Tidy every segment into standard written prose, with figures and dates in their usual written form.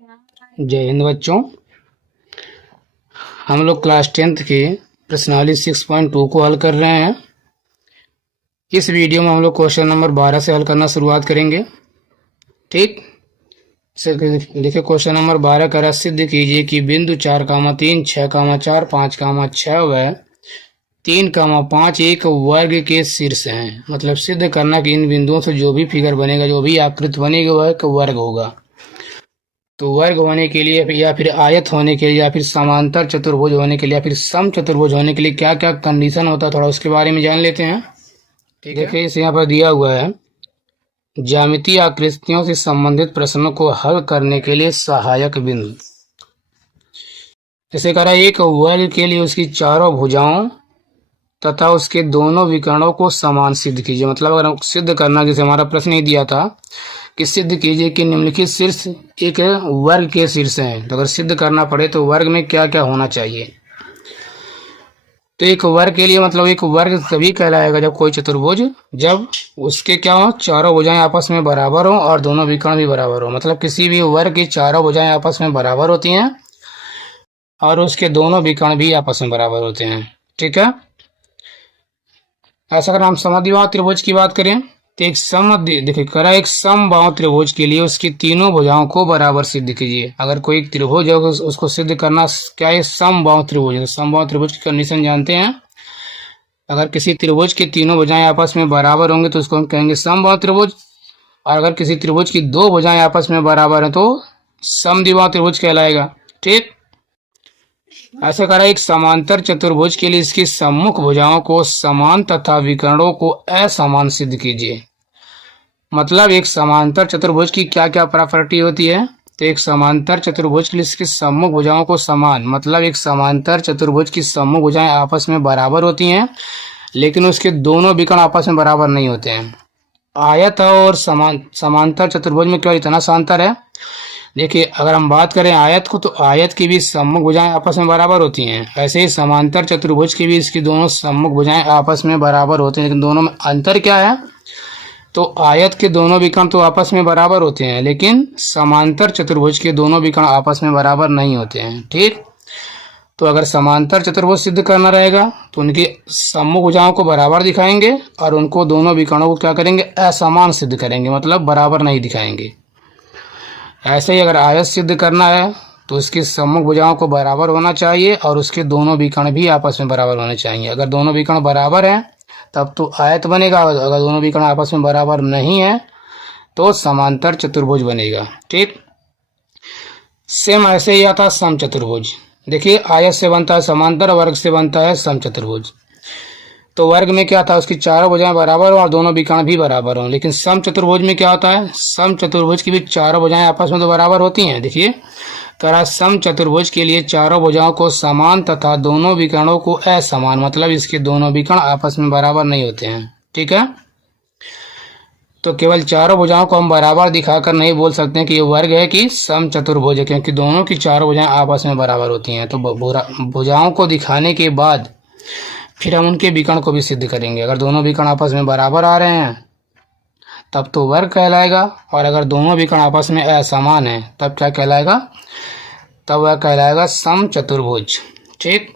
जय हिंद बच्चों। हम लोग क्लास 10th के प्रश्नावली 6.2 को हल कर रहे हैं। इस वीडियो में हम लोग क्वेश्चन नंबर 12 से हल करना शुरुआत करेंगे। ठीक, देखिए क्वेश्चन नंबर 12 कह रहा है सिद्ध कीजिए कि बिंदु 4,3, 6,4, 5,6 व 3,5 एक वर्ग के शीर्ष हैं। मतलब सिद्ध करना कि इन बिंदुओं से जो भी फिगर बनेगा, जो भी आकृति बनेगी वह एक वर्ग होगा। तो वर्ग होने के लिए या फिर आयत होने के लिए या फिर समांतर चतुर्भुज होने के लिए या फिर सम चतुर्भुज होने के लिए क्या क्या कंडीशन होता है, थोड़ा उसके बारे में जान लेते हैं। ठीक है, देखिए इस यहाँ पर दिया हुआ है ज्यामितीय आकृतियों से संबंधित प्रश्नों को हल करने के लिए सहायक बिंदु। जैसे कह रहा है एक वर्ग के लिए उसकी चारों भुजाओं तथा उसके दोनों विकर्णों को समान सिद्ध कीजिए। मतलब अगर सिद्ध करना, जैसे हमारा प्रश्न ही दिया था कि सिद्ध कीजिए कि निम्नलिखित शीर्ष एक वर्ग के शीर्ष हैं। तो अगर सिद्ध करना पड़े तो वर्ग में क्या क्या होना चाहिए। तो एक वर्ग के लिए मतलब एक वर्ग तभी कहलाएगा जब कोई चतुर्भुज, जब उसके क्या हो, चारों भुजाएं आपस में बराबर हो और दोनों विकर्ण भी बराबर हो। मतलब किसी भी वर्ग की चारों भुजाएं आपस में बराबर होती हैं और उसके दोनों विकर्ण भी आपस में बराबर होते हैं। ठीक है, ऐसा अगर हम समद्विबाहु त्रिभुज की बात करें तो एक देखिए करा एक समबाहु त्रिभुज के लिए उसकी तीनों भुजाओं को बराबर सिद्ध कीजिए। अगर कोई त्रिभुज है उसको सिद्ध करना क्या है, समबाहु त्रिभुज है। समबाहु त्रिभुज की कंडीशन जानते हैं। अगर किसी त्रिभुज की तीनों भुजाएं आपस में बराबर होंगे तो उसको हम कहेंगे समबाहु त्रिभुज, और अगर किसी त्रिभुज की दो भुजाएं आपस में बराबर है तो समद्विबाहु त्रिभुज कहलाएगा। ठीक, ऐसा करा एक समांतर चतुर्भुज के लिए इसकी सम्मुख भुजाओं को समान तथा विकर्णों को असमान सिद्ध कीजिए। मतलब एक समांतर चतुर्भुज की क्या क्या प्रॉपर्टी होती है। तो एक समांतर चतुर्भुज के लिए इसकी सम्मुख भुजाओं को समान, मतलब एक समांतर चतुर्भुज की सम्मुख भुजाएं आपस में बराबर होती हैं लेकिन उसके दोनों विकर्ण आपस में बराबर नहीं होते हैं। आयत और समांतर चतुर्भुज में क्या इतना सा अंतर है। देखिए अगर हम बात करें आयत को, तो आयत की भी सम्मुख भुजाएं आपस में बराबर होती हैं। ऐसे ही समांतर चतुर्भुज की भी इसकी दोनों सम्मुख भुजाएं आपस में बराबर होती हैं, लेकिन दोनों में अंतर क्या है। तो आयत के दोनों विकर्ण तो आपस में बराबर होते हैं लेकिन समांतर चतुर्भुज के दोनों विकर्ण आपस में बराबर नहीं होते हैं। ठीक, तो अगर समांतर चतुर्भुज सिद्ध करना रहेगा तो उनकी सम्मुख भुजाओं को बराबर दिखाएंगे और उनको दोनों विकर्णों को क्या करेंगे, असमान सिद्ध करेंगे, मतलब बराबर नहीं दिखाएंगे। ऐसे ही अगर आयत सिद्ध करना है तो उसकी सम्मुख भुजाओं को बराबर होना चाहिए और उसके दोनों विकर्ण भी आपस में बराबर होने चाहिए। अगर दोनों विकर्ण बराबर हैं तब तो आयत बनेगा, अगर दोनों विकर्ण आपस में बराबर नहीं है तो समांतर चतुर्भुज बनेगा। ठीक, सेम ऐसे ही आता है सम चतुर्भुज। देखिए आयत से बनता है समांतर, वर्ग से बनता है सम चतुर्भुज। तो वर्ग में क्या था, उसकी चारों भुजाएं बराबर हो और दोनों विकर्ण भी बराबर हो। लेकिन सम चतुर्भुज में क्या होता है, सम चतुर्भुज की भी चारों भुजाएं आपस में तो बराबर होती हैं। देखिए करा सम चतुर्भुज के लिए चारों भुजाओं को समान तथा दोनों विकर्णों को असमान, मतलब इसके दोनों विकर्ण आपस में बराबर नहीं होते हैं। ठीक है, तो केवल चारों भुजाओं को हम बराबर दिखाकर नहीं बोल सकते कि ये वर्ग है कि सम चतुर्भुज है, क्योंकि दोनों की चारों भुजाएं आपस में बराबर होती हैं। तो भुजाओं को दिखाने के बाद फिर हम उनके विकर्ण को भी सिद्ध करेंगे। अगर दोनों विकर्ण आपस में बराबर आ रहे हैं तब तो वर्ग कहलाएगा, और अगर दोनों विकर्ण आपस में असमान है तब क्या कहलाएगा, तब वह कहलाएगा सम चतुर्भुज। ठीक,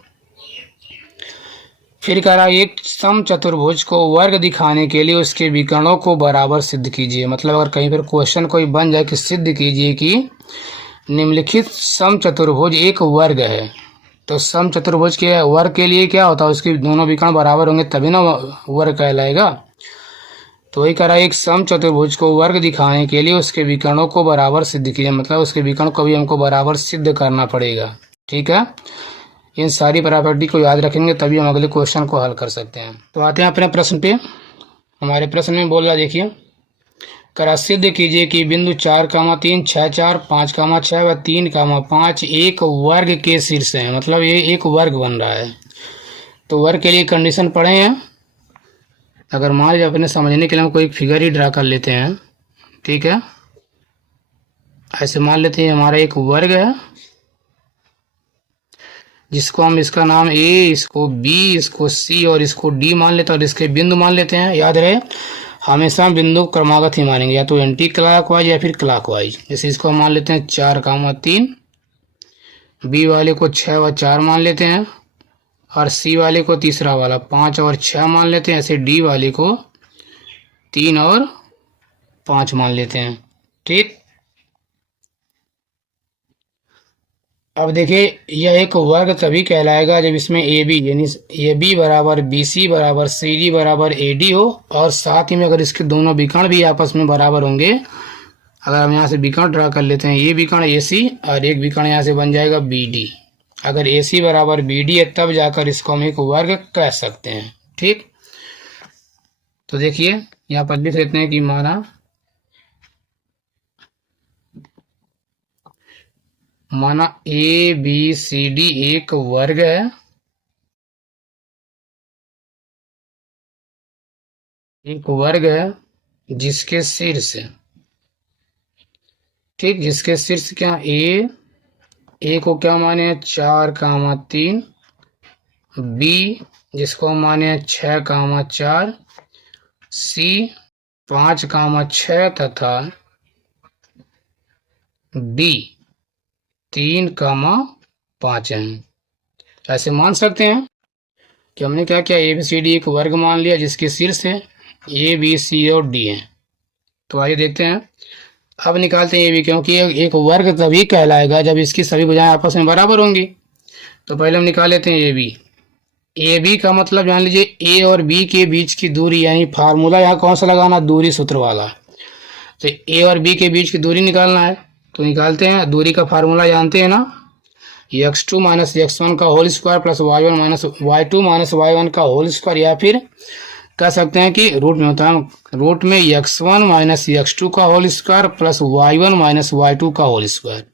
फिर कह रहा एक सम चतुर्भुज को वर्ग दिखाने के लिए उसके विकर्णों को बराबर सिद्ध कीजिए। मतलब अगर कहीं पर क्वेश्चन कोई बन जाए कि सिद्ध कीजिए कि निम्नलिखित सम चतुर्भुज एक वर्ग है, तो सम चतुर्भुज के वर्ग के लिए क्या होता है, उसके दोनों विकर्ण बराबर होंगे तभी ना वर्ग कहलाएगा। तो वही कह रहा है एक सम चतुर्भुज को वर्ग दिखाने के लिए उसके विकर्णों को बराबर सिद्ध कीजिए। मतलब उसके विकर्ण को भी हमको बराबर सिद्ध करना पड़ेगा। ठीक है, इन सारी प्रॉपर्टी को याद रखेंगे तभी हम अगले क्वेश्चन को हल कर सकते हैं। तो आते हैं अपने प्रश्न पे। हमारे प्रश्न में बोल रहा देखिए, करा सिद्ध कीजिए कि बिंदु 4,3, 6,4, 5,6 व 3,5 एक वर्ग के शीर्ष हैं। मतलब ये एक वर्ग बन रहा है। तो वर्ग के लिए कंडीशन पढ़े हैं। अगर मान लीजिए अपने समझने के लिए हम कोई फिगर ही ड्रा कर लेते हैं। ठीक है, ऐसे मान लेते हैं हमारा एक वर्ग है जिसको हम इसका नाम ए, इसको बी, इसको सी और इसको डी मान लेते हैं और इसके बिंदु मान लेते हैं। याद रहे हमेशा बिंदु क्रमागत ही मानेंगे, या तो एंटी क्लॉकवाइज या फिर क्लॉकवाइज। जैसे इसको मान लेते हैं 4, 3, बी वाले को 6 और 4 मान लेते हैं, और सी वाले को तीसरा वाला 5 और 6 मान लेते हैं। ऐसे डी वाले को 3 और 5 मान लेते हैं। ठीक, अब देखिए यह एक वर्ग तभी कहलाएगा जब इसमें ए बी यानी ए बी बराबर बी सी बराबर सी डी बराबर ए डी हो, और साथ ही में अगर इसके दोनों विकर्ण भी आपस में बराबर होंगे। अगर हम यहाँ से विकर्ण ड्रा कर लेते हैं, ये विकर्ण ए सी और एक विकर्ण यहाँ से बन जाएगा बी डी। अगर ए सी बराबर बी डी है तब जाकर इसको हम एक वर्ग कह सकते हैं। ठीक, तो देखिए यहाँ पर लिख लेते हैं कि माना ए बी सी डी एक वर्ग है, एक वर्ग है जिसके शीर्ष, ठीक, जिसके शीर्ष क्या ए को क्या माने 4, 3, बी जिसको माने 6, 4, सी 5, 6 तथा डी 3, 5 है। ऐसे मान सकते हैं कि हमने क्या किया, ए बी सी डी एक वर्ग मान लिया जिसके शीर्ष है ए बी सी और डी है। तो आइए देखते हैं, अब निकालते हैं ए बी, क्योंकि एक वर्ग तभी कहलाएगा जब इसकी सभी भुजाएं आपस में बराबर होंगी। तो पहले हम निकाल लेते हैं ए बी। ए बी का मतलब जान लीजिए ए और बी के बीच की दूरी, यानी फार्मूला यहाँ कौन सा लगाना, दूरी सूत्र वाला। तो ए और बी के बीच की दूरी निकालना है, तो निकालते हैं। दूरी का फार्मूला जानते हैं ना, x2 माइनस x1 का whole square plus y1 minus y2 minus y1 का होल स्क्वायर, या फिर कह सकते हैं कि रूट में होता है, रूट में x1 माइनस x2 का whole square plus y1 minus y2 का होल स्क्वायर।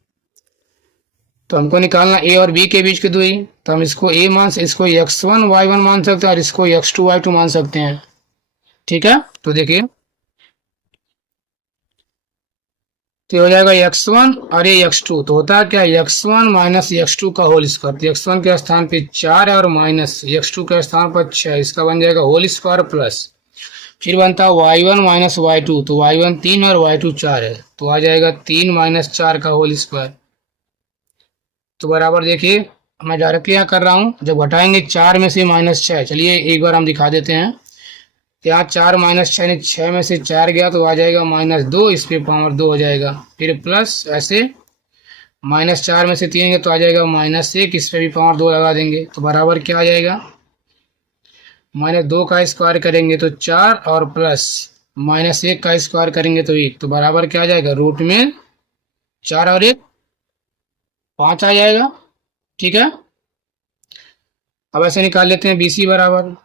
तो हमको निकालना ए और बी के बीच की दूरी, तो हम इसको इसको x1 y1 मान सकते हैं और इसको x2 y2 मान सकते हैं। ठीक है, तो देखिए तो हो जाएगा x1 और ये x2, तो होता है क्या x1 माइनस x2 का होल स्क्वायर। तो x1 के स्थान पे 4 है और माइनस x2 के स्थान पर 6, इसका बन जाएगा होल स्क्वायर प्लस, फिर बनता है y1 माइनस y2, तो y1 3 और y2 4 है, तो आ जाएगा 3 माइनस 4 का होल स्क्वायर। तो बराबर देखिए मैं डायरेक्टली यहाँ कर रहा हूँ, जब घटाएंगे 4 में से -6, चलिए एक बार हम दिखा देते हैं। यहाँ 4 माइनस 6 6 में से 4 गया तो आ जाएगा -2, इस पे पावर 2 हो जाएगा, फिर प्लस ऐसे -4 में से 3 गया तो आ जाएगा -1, इस पे भी पावर 2 लगा देंगे, तो बराबर क्या आ जाएगा, -2 का स्क्वायर करेंगे तो 4 और प्लस -1 का स्क्वायर करेंगे तो 1, तो बराबर क्या आ जाएगा, रूट में 4 और 1 5 आ जाएगा। ठीक है, अब ऐसे निकाल लेते हैं BC बराबर,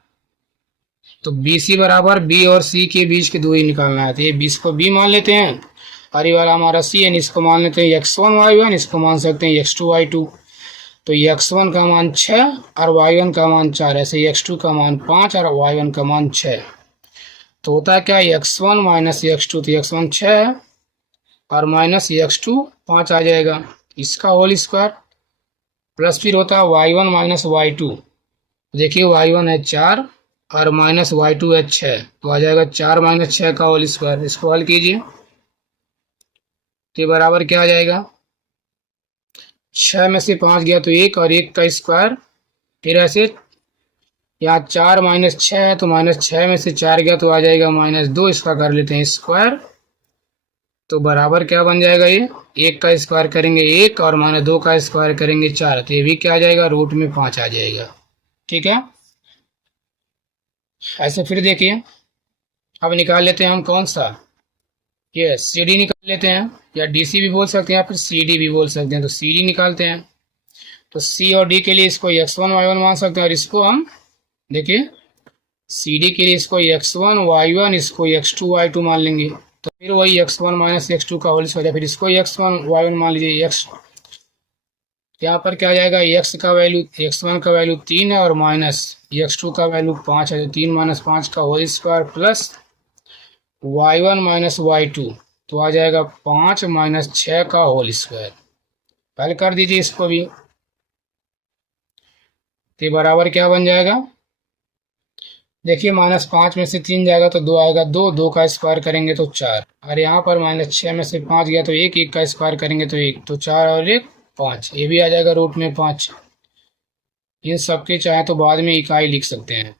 तो BC बराबर B और C के बीच की दूरी निकालना है। तो ये 20 को B मान लेते हैं और ये वाला हमारा C है, इसको मान लेते हैं x1 y1, इसको मान सकते हैं x2 y2। तो x1 का मान 6 और y1 का मान 4, ऐसे x2 का मान 5 और y1 का मान 6। तो होता है क्या x1 माइनस x2, तो x1 6 है और माइनस x2 5 आ जाएगा, इसका होल स्क्वायर प्लस फिर होता है y1 माइनस y2। देखिए y1 है 4 और माइनस y2 है 6, तो आ जाएगा 4 माइनस 6 का होल स्क्वायर। इसको हल कीजिए तो बराबर क्या आ जाएगा, 6 में से 5 गया तो 1 और 1 का स्क्वायर, फिर ऐसे यहाँ 4 माइनस 6 है तो -6 में से 4 गया तो आ जाएगा -2, इसका कर लेते हैं स्क्वायर। तो बराबर क्या बन जाएगा, ये 1 का स्क्वायर करेंगे 1 और -2 का स्क्वायर करेंगे 4, तो ये भी क्या आ जाएगा, रूट में 5 आ जाएगा। ठीक है, ऐसे फिर देखिए अब निकाल लेते हैं हम कौन सा, ये CD निकाल लेते हैं, या DC भी बोल सकते हैं या फिर CD भी बोल सकते हैं। तो CD निकालते हैं, तो C और D के लिए इसको x1 y1 मान सकते हैं, और इसको हम देखिए CD के लिए इसको x1 y1, इसको x2 y2 मान लेंगे, तो फिर वही x1 माइनस x2 का होल स्क्वायर, फिर इसको x1 y1 मान लीजिए। x यहाँ पर क्या आ जाएगा, x का वैल्यू x1 का वैल्यू 3 है और माइनस x2 का वैल्यू 5 है, तो 3 माइनस 5 का whole square plus y1 minus y2, तो आ जाएगा 5 माइनस 6 का होल स्क्वायर। हल कर दीजिए इसको भी, तो बराबर क्या बन जाएगा, देखिए -5 में से 3 जाएगा तो 2 आएगा, 2 2 का स्क्वायर करेंगे तो 4, और यहाँ पर -6 में से 5 गया तो 1 1 का स्क्वायर करेंगे तो 1, तो 4 और 1 5, ये भी आ जाएगा रूट में 5। इन सबके चाहे तो बाद में इकाई लिख सकते हैं,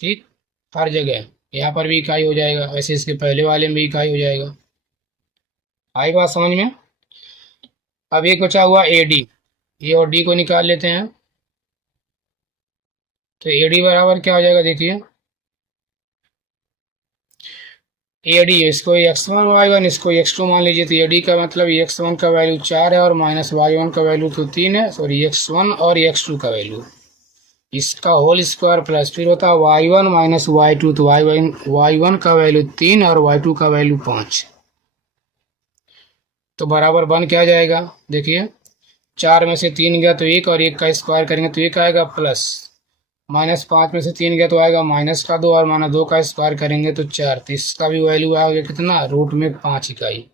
ठीक, हर जगह यहाँ पर भी इकाई हो जाएगा, वैसे इसके पहले वाले में भी इकाई हो जाएगा। आई बात समझ में। अब एक बचा हुआ ए डी, ए और डी को निकाल लेते हैं। तो ए डी बराबर क्या हो जाएगा, देखिए ए डी, इसको x1 y1 इसको x2 मान लीजिए, तो ए डी का मतलब x1 का वैल्यू 4 है और माइनस y1 का वैल्यू तो 3 है, सॉरी x1 और x2 का वैल्यू, इसका होल स्क्वायर प्लस फिर होता है y1 माइनस y2, तो y1 का वैल्यू 3 और y2 का वैल्यू 5, तो बराबर बन क्या जाएगा, देखिए 4 में से 3 गया तो 1 और 1 का स्क्वायर करेंगे तो 1 आएगा, प्लस -5 में से 3 गया तो आएगा माइनस का 2 और -2 का स्क्वायर करेंगे तो 4, तो इसका भी वैल्यू आएगा कितना, रूट में 5 इकाई।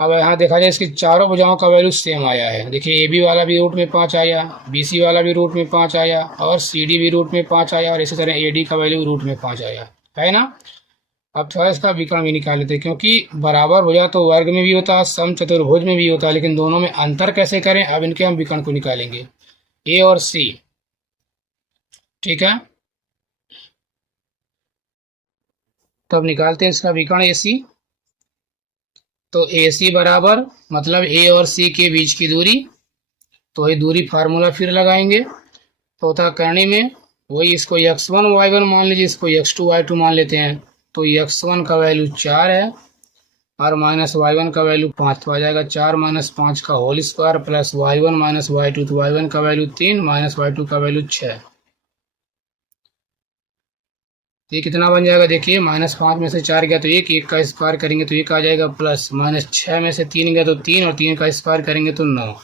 अब यहाँ देखा जाए इसकी चारों भुजाओं का वैल्यू सेम आया है, देखिए ए बी वाला भी रूट में 5 आया, बी सी वाला भी रूट में 5 आया और सी डी भी रूट में 5 आया, और इसी तरह ए डी का वैल्यू रूट में 5 आया है ना। अब थोड़ा इसका विकर्ण भी निकाल लेते हैं, क्योंकि बराबर भुजा तो वर्ग में भी होता है, सम चतुर्भुज में भी होता है, लेकिन दोनों में अंतर कैसे करें, अब इनके हम विकर्ण को निकालेंगे, ए और सी, ठीक है। तो अब निकालते हैं इसका विकर्ण ए सी। तो ए सी बराबर मतलब ए और सी के बीच की दूरी, तो ये दूरी फार्मूला फिर लगाएंगे, तो होता करनी में वही, इसको x1 y1 मान लीजिए, इसको x2 y2 मान लेते हैं, तो x1 का वैल्यू 4 है और माइनस y1 का वैल्यू 5, तो आ जाएगा 4 - 5 का whole square plus y1 minus y2, तो y1 का वैल्यू 3 माइनस y2 का वैल्यू 6, तो ये कितना बन जाएगा, देखिए -5 में से 4 गया तो 1 1 का स्क्वायर करेंगे तो 1 आ जाएगा, प्लस -6 में से 3 गया तो 3 और 3 का स्क्वायर करेंगे तो 9,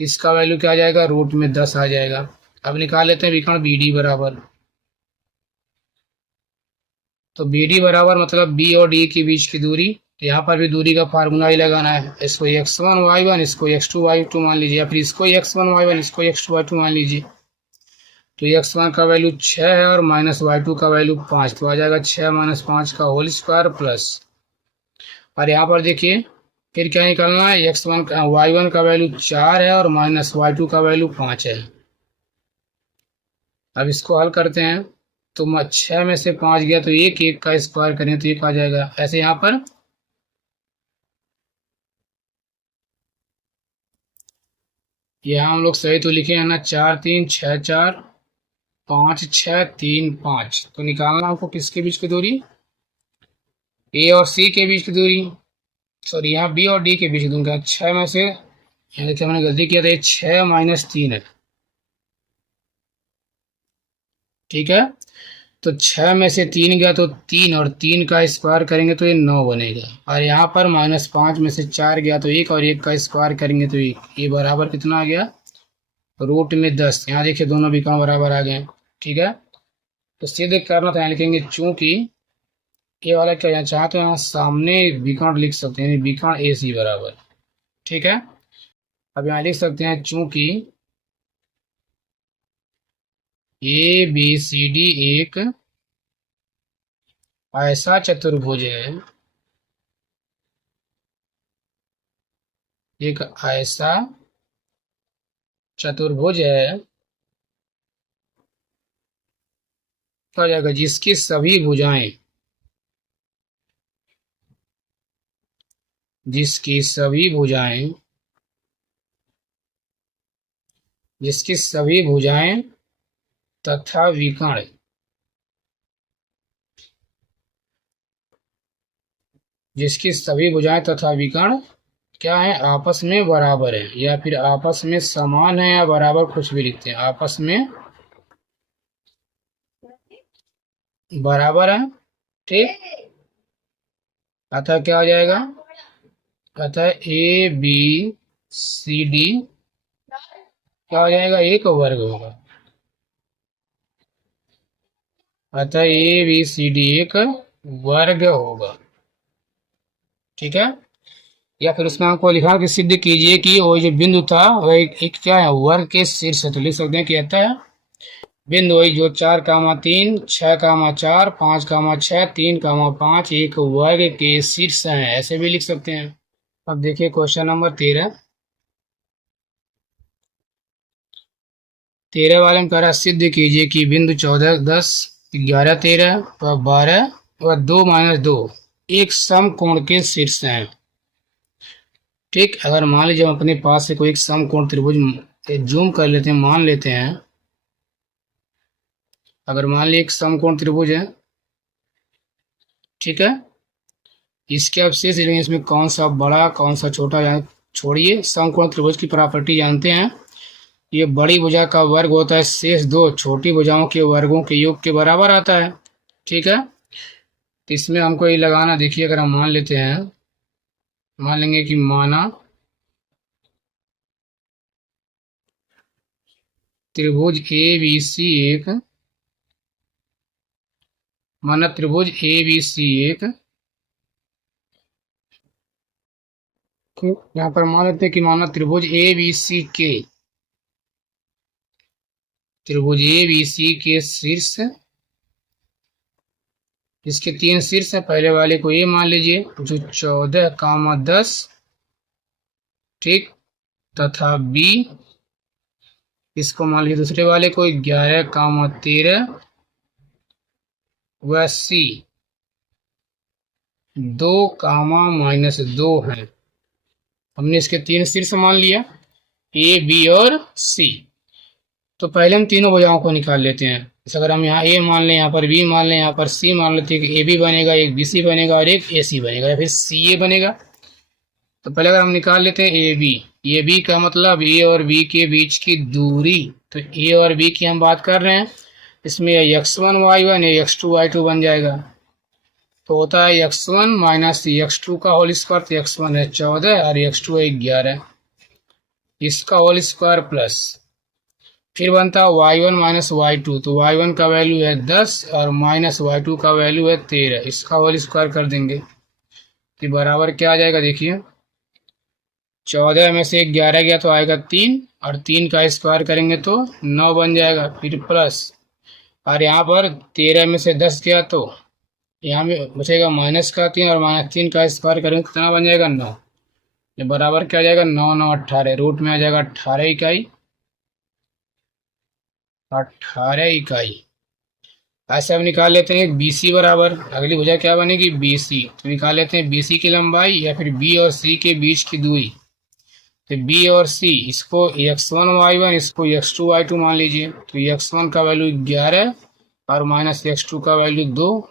इसका वैल्यू क्या आ जाएगा, रूट में 10 आ जाएगा। अब निकाल लेते हैं विकर्ण बी डी बराबर, तो बी डी बराबर मतलब बी और डी के बीच की दूरी, यहाँ पर भी दूरी का फार्मूला ही लगाना है, इसको x1 y1 इसको x2 y2 मान लीजिए, या फिर इसको x1 y1 इसको x2 y2 मान लीजिए, तो x1 का वैल्यू 6 है और माइनस y2 का वैल्यू 5, तो आ जाएगा 6 - 5 का होल स्क्वायर प्लस, और यहाँ पर देखिए फिर क्या निकालना है, x1 का y1 का वैल्यू 4 है और माइनस y2 का वैल्यू 5 है। अब इसको हल करते हैं, तो 6 में से 5 गया तो 1 1 का स्क्वायर करें तो 1 आ जाएगा, ऐसे यहाँ पर यहाँ हम लोग सही तो लिखे हैं ना, 4 3 6 4 5 6 3 5, तो निकालना हमको किसके बीच की दूरी, ए और सी के बीच की दूरी, सॉरी यहाँ बी और डी के बीच की दूरी, 6 में से, यहाँ देखिए हमने गलती किया था, 6 - 3 है, ठीक है। तो 6 में से 3 गया तो 3 और 3 का स्क्वायर करेंगे तो ये 9 बनेगा, और यहाँ पर -5 में से 4 गया तो 1 और 1 का स्क्वायर करेंगे तो 1, ये बराबर कितना आ गया, रूट में 10। यहाँ देखिए दोनों विकर्ण बराबर आ गए, ठीक है। तो सीधे करना था, यहाँ लिखेंगे चूंकि ये वाला क्या, यहाँ चाहे तो यहाँ सामने विकर्ण लिख सकते हैं, विकर्ण ए सी बराबर, ठीक है। अब यहाँ लिख सकते हैं चूंकि ए बी सी डी एक ऐसा चतुर्भुज है, एक ऐसा चतुर्भुज है, क्या हो जाएगा, जिसकी सभी भुजाएं, जिसकी सभी भुजाएं, जिसकी सभी भुजाएं तथा विकर्ण, जिसकी सभी भुजाएं तथा विकर्ण क्या है, आपस में बराबर है, या फिर आपस में समान है, या बराबर कुछ भी लिखते हैं, आपस में बराबर है, ठीक। अतः क्या हो जाएगा, अतः ए बी सी डी क्या हो जाएगा, एक वर्ग होगा, अतः ए बी सी डी एक वर्ग होगा, ठीक है। या फिर उसमें आपको लिखा कि सिद्ध कीजिए कि वो जो बिंदु था वह एक क्या है, वर्ग के शीर्ष है, तो लिख सकते हैं कि अतः बिंदु वही जो 4,3, 6,4, 5,6, 3,5 एक वर्ग के शीर्ष हैं, ऐसे भी लिख सकते हैं। अब देखिए क्वेश्चन नंबर 13। 13 वाले में कह रहा है सिद्ध कीजिए कि बिंदु 14, 10, 11, 13 व 12 व 2-2 एक समकोण के शीर्ष हैं। ठीक, अगर मान लीजिए हम अपने पास से कोई एक समकोण त्रिभुज जूम कर लेते हैं, मान लेते हैं, अगर मान लीजिए एक समकोण त्रिभुज है, ठीक है, इसके अब शेष लेंगे, इसमें कौन सा बड़ा कौन सा छोटा, छोड़िए, समकोण त्रिभुज की प्रॉपर्टी जानते हैं, ये बड़ी भुजा का वर्ग होता है शेष दो छोटी भुजाओं के वर्गों के योग के बराबर आता है। ठीक है, तो इसमें हमको ये लगाना, देखिए अगर हम मान लेते हैं, मान लेंगे कि माना त्रिभुज ए बी सी एक, माना त्रिभुज ए बी सी एक, यहाँ पर मान लेते हैं कि माना त्रिभुज ए बी सी के, त्रिभुज ए बी सी के शीर्ष, इसके 3 शीर्ष है, पहले वाले को ए मान लीजिए जो 14,10, ठीक, तथा बी, इसको मान लीजिए दूसरे वाले को 11,13 व सी 2,-2 है। हमने इसके 3 शीर्ष मान लिया, ए बी और सी। तो पहले हम तीनों भुजाओं को निकाल लेते हैं। जैसे अगर हम यहाँ ए मान लें, यहाँ पर बी मान लें, यहाँ पर सी मान लेते हैं कि ए बी बनेगा, एक बी सी बनेगा और एक ए सी बनेगा, या फिर सी ए बनेगा। तो पहले अगर हम निकाल लेते हैं ए बी का मतलब ए और बी के बीच की दूरी, तो ए और बी की हम बात कर रहे हैं, इसमें x1 y1 या x2 y2 बन जाएगा। तो होता है x1 माइनस x2 का होल स्क्वायर, तो x1 है 14 और x2 है 11, इसका होल स्क्वायर प्लस, फिर बनता है y1 माइनस y2, तो y1 का वैल्यू है 10 और माइनस y2 का वैल्यू है 13, इसका होल स्क्वायर कर देंगे कि बराबर क्या आ जाएगा, देखिए 14 में से 11 गया तो आएगा 3, और 3 का स्क्वायर करेंगे तो 9 बन जाएगा, फिर प्लस, और यहाँ पर 13 में से 10 गया तो यहाँ में बचेगा माइनस का 3, और माइनस 3 का स्क्वायर करेंगे तो कितना बन जाएगा 9, ये बराबर क्या आ जाएगा 9 9 18, रूट में आ जाएगा 18 इकाई, 18 इकाई। ऐसे हम निकाल लेते हैं बी सी बराबर, अगली भुजा क्या बनेगी बी सी, तो निकाल लेते हैं बी सी की लंबाई या फिर बी और सी के बीच की दूरी, तो बी और सी, इसको x1 y1, इसको x2 y2 मान लीजिए, तो x1 का वैल्यू 11 और माइनस x2 का वैल्यू 2,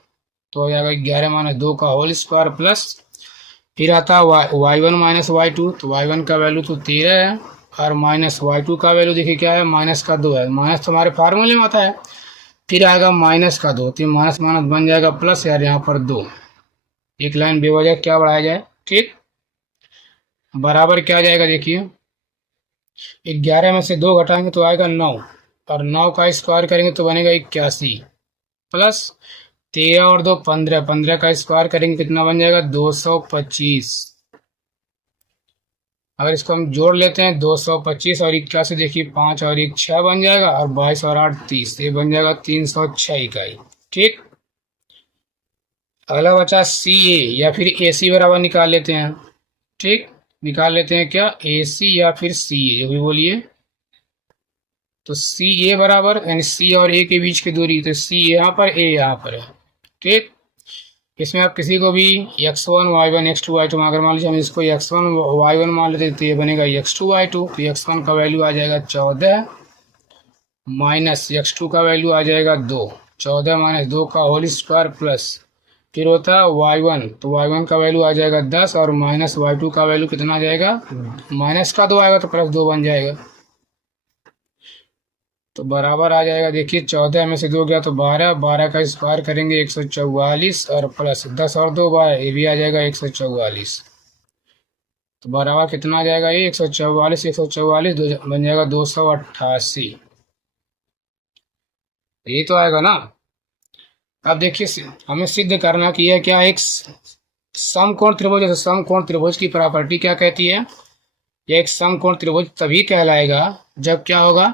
तो हो जाएगा 11 माइनस 2 का होल स्क्वायर प्लस, फिर आता है y1 माइनस y2, तो y1 का वैल्यू तो 13 है और माइनस y2 का वैल्यू देखिए क्या है, माइनस का 2 है, माइनस तो हमारे फार्मूले में आता है, फिर आएगा माइनस का 2, तो माइनस माइनस बन जाएगा प्लस, यार यहाँ पर 2, एक लाइन बेवजह क्या बढ़ाया जाए, ठीक, बराबर क्या आ जाएगा, देखिए 11 में से 2 घटाएंगे तो आएगा 9, और 9 का स्क्वायर करेंगे तो बनेगा 81, प्लस 13 और 2 15, 15 का स्क्वायर करेंगे कितना बन जाएगा 225। अगर इसको हम जोड़ लेते हैं 225 और 81, देखिए 5 और 1 6 बन जाएगा, और 22 और 8 30, ये बन जाएगा 306 इकाई। ठीक, अगला बचा सी ए या फिर ए सी बराबर निकाल लेते हैं। ठीक, निकाल लेते हैं क्या, ए सी या फिर सी ए, जो भी बोलिए। तो सी ए बराबर यानी सी और ए के बीच की दूरी, तो सी यहाँ पर ए यहाँ पर है। ठीक, इसमें आप किसी को भी x1 y1 x2 y2, अगर मान लीजिए हम इसको x1 y1 मान लेते तो ये बनेगा x2 y2, तो x1 का वैल्यू आ जाएगा 14 माइनस x2 का वैल्यू आ जाएगा 2, 14 माइनस 2 का होल स्क्वायर प्लस, फिर होता है y1, तो y1 का वैल्यू आ जाएगा 10 और माइनस y2 का वैल्यू कितना आ जाएगा, माइनस का 2 आएगा तो प्लस 2 बन जाएगा, तो बराबर आ जाएगा। देखिए 14 में से 2 गया तो 12, 12 का स्क्वायर करेंगे 144 और प्लस 10 और 2 12, ये भी आ जाएगा 144, तो बराबर कितना आ जाएगा, ये 144 144 बन जाएगा 288, ये तो आएगा ना। अब देखिए हमें सिद्ध करना कि यह क्या, एक समकोण त्रिभुज है। समकोण त्रिभुज की प्रॉपर्टी क्या कहती है, यह एक समकोण त्रिभुज तभी कहलाएगा जब क्या होगा,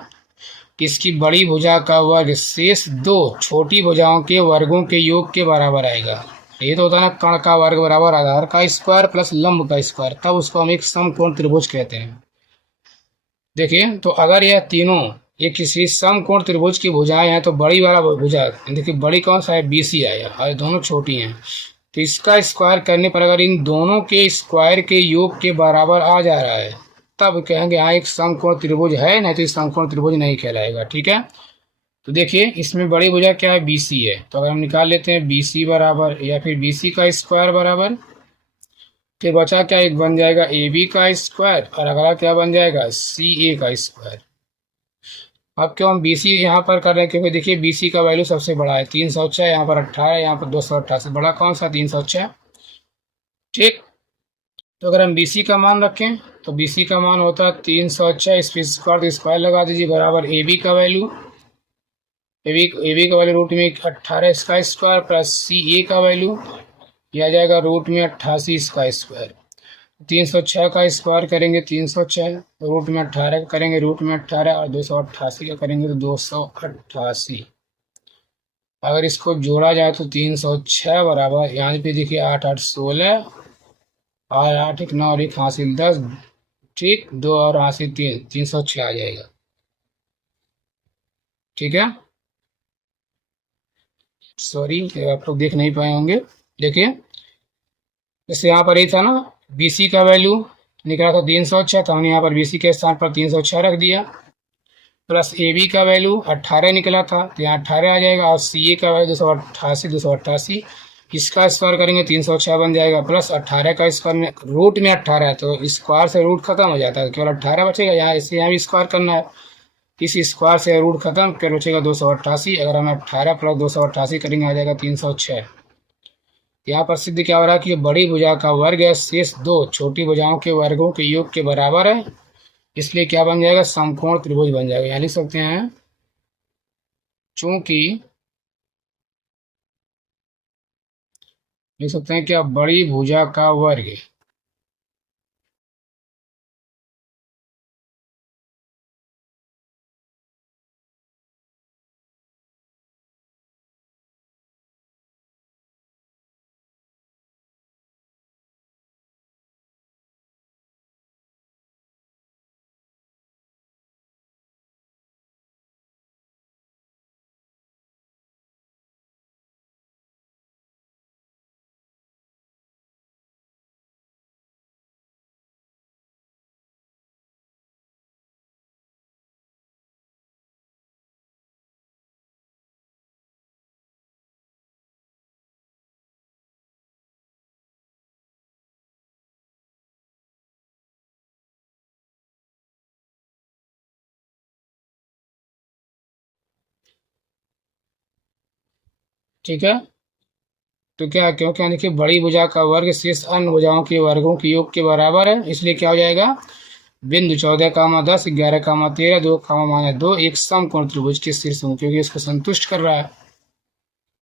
किसकी बड़ी भुजा का वर्ग शेष दो छोटी भुजाओं के वर्गों के योग के बराबर आएगा। ये तो होता है ना, कर्ण का वर्ग बराबर आधार का स्क्वायर प्लस लंब का स्क्वायर, तब उसको हम एक समकोण त्रिभुज कहते हैं। देखिए, तो अगर यह तीनों ये किसी समकोण त्रिभुज की भुजाएं हैं तो बड़ी वाला भुजा देखिए बड़ी कौन सा है, BC आएगा, और दोनों छोटी हैं, तो इसका स्क्वायर करने पर अगर इन दोनों के स्क्वायर के योग के बराबर आ जा रहा है तब कहेंगे हाँ एक समकोण त्रिभुज है, नहीं तो इस समकोण त्रिभुज नहीं कहलाएगा। ठीक है, तो देखिए इसमें बड़ी भुजा क्या है, BC है, तो अगर हम निकाल लेते हैं BC बराबर या फिर BC का स्क्वायर बराबर, फिर बचा क्या, एक बन जाएगा AB का स्क्वायर और अगला क्या बन जाएगा, CA का स्क्वायर। अब क्यों हम BC यहाँ पर कर रहे हैं, क्योंकि देखिए BC का वैल्यू सबसे बड़ा है 306, यहाँ पर 18, यहाँ पर 288, बड़ा कौन सा 306। ठीक, तो अगर हम BC का मान रखें तो BC का मान होता है 306, इस पर स्क्वायर तो स्क्वायर लगा दीजिए बराबर AB का वैल्यू, AB का वैल्यू रूट में 18 इसका स्क्वायर प्लस CA का वैल्यू यह आ जाएगा रूट में 88 इसका स्क्वायर। 306 का स्क्वायर करेंगे 306, रूट में 18 का करेंगे रूट में 18 और 288 का करेंगे तो 288। अगर इसको जोड़ा जाए तो 306 बराबर, यहाँ पे देखिए 8 8 16 और 8 1 9 और 1 हासिल 10, ठीक, 2 और हासिल 3, 306 आ जाएगा। ठीक है, सॉरी आप लोग देख नहीं पाए होंगे। देखिए जैसे यहाँ पर ही था ना, BC का वैल्यू निकला था 306, तो हमने यहाँ पर BC के स्थान पर 306 रख दिया, प्लस AB का वैल्यू 18 निकला था तो यहाँ 18 आ जाएगा, और CA का वैल्यू 288, इसका स्क्वायर करेंगे 306 बन जाएगा, प्लस 18 का स्क्वायर में रूट में 18 है तो स्क्वायर से रूट खत्म हो जाता है, केवल 18 बचेगा, यहाँ इसे यहाँ भी स्क्वायर करना है, इस स्क्वायर से रूट खत्म, केवल बचेगा 288। अगर हम 18 प्लस 288 करेंगे आ जाएगा 306। यहाँ पर सिद्ध क्या हो रहा है कि बड़ी भुजा का वर्ग है शेष दो छोटी भुजाओं के वर्गों के योग के बराबर है, इसलिए क्या बन जाएगा, समकोण त्रिभुज बन जाएगा। यहाँ लिख सकते हैं चूंकि, लिख सकते हैं क्या, बड़ी भुजा का वर्ग ठीक है, तो क्या, क्योंकि देखिए बड़ी भुजा का वर्ग शेष अन्य भुजाओं के वर्गों के योग के बराबर है, इसलिए क्या हो जाएगा, बिंदु 14, 10, 11, 13, 2, -2 एक समकोण त्रिभुज के शीर्ष, क्योंकि इसको संतुष्ट कर रहा है।